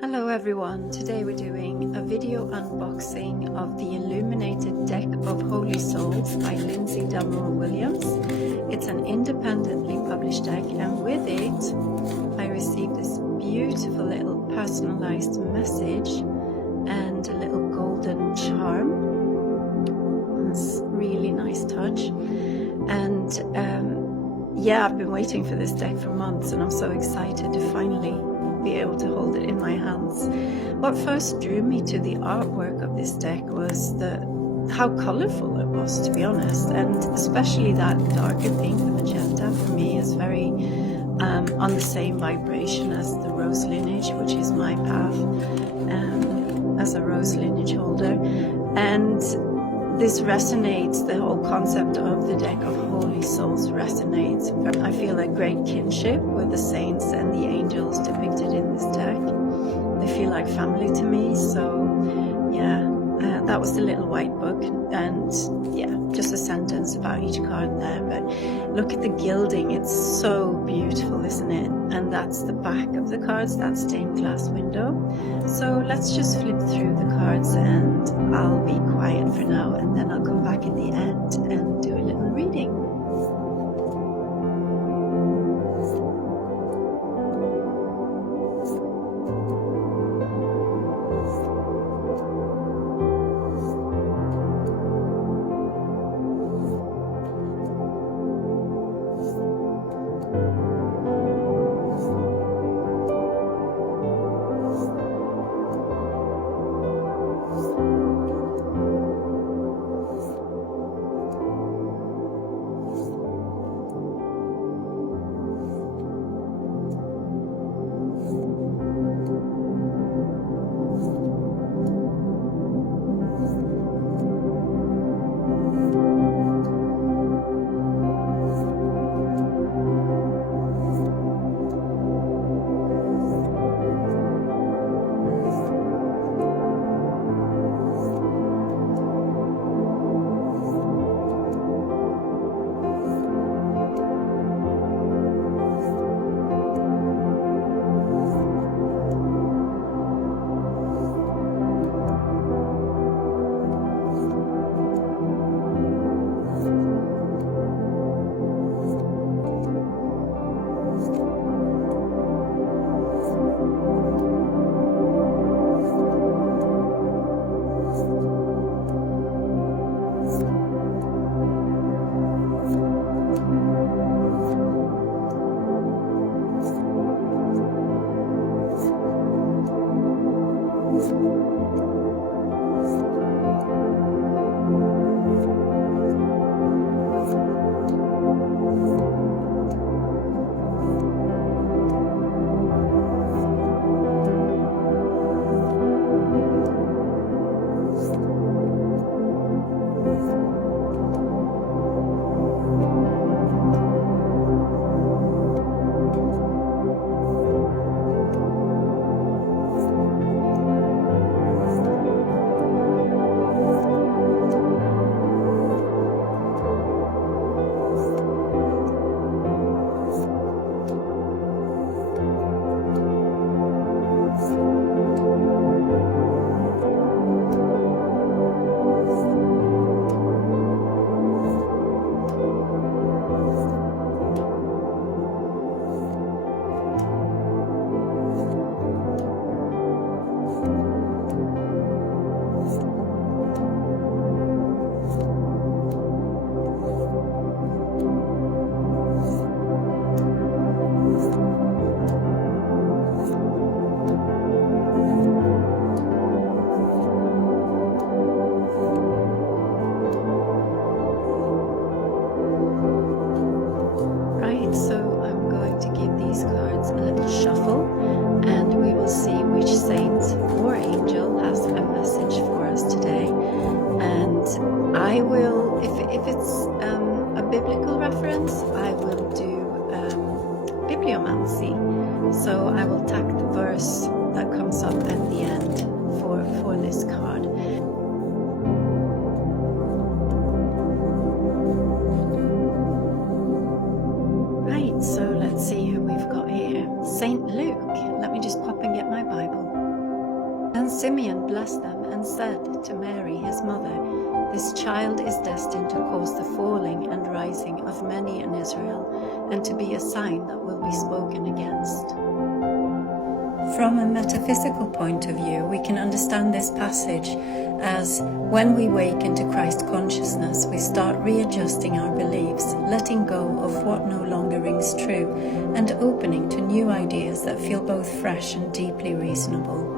Hello everyone, today we're doing a video unboxing of the Illuminated deck of Holy Souls by Lindsay Dunmore Williams. It's an independently published deck, and with it I received this beautiful little personalized message and a little golden charm. It's a really nice touch, and yeah, I've been waiting for this deck for months and I'm so excited to finally be able to hold it in my hands. What first drew me to the artwork of this deck was how colorful it was, to be honest, and especially that darker pink, the magenta, for me is very on the same vibration as the rose lineage, which is my path as a rose lineage holder. And this resonates, the whole concept of the deck of Holy Souls resonates. I feel a great kinship with the saints and the angels depicted in this deck. They feel like family to me, so yeah, that was the little white book, and yeah, just a sentence about each card there. But look at the gilding, it's so beautiful, isn't it? And that's the back of the cards, that stained glass window. So let's just flip through the cards, and I'll be quiet for now, and then I'll come back in the end and do a little reading. So I'm going to give these cards a little shuffle, and we will see which saint or angel has a message for us today. And I will, if it's a biblical reference, I will do bibliomancy. So I will tack the verse that comes up at the end for this card. So let's see who we've got here. Saint Luke. Let me just pop and get my Bible. And Simeon blessed them and said to Mary his mother, "This child is destined to cause the falling and rising of many in Israel, and to be a sign that will be spoken against." From a metaphysical point of view, we can understand this passage as when we wake into Christ consciousness, we start readjusting our beliefs, letting go of what no longer rings true, and opening to new ideas that feel both fresh and deeply reasonable.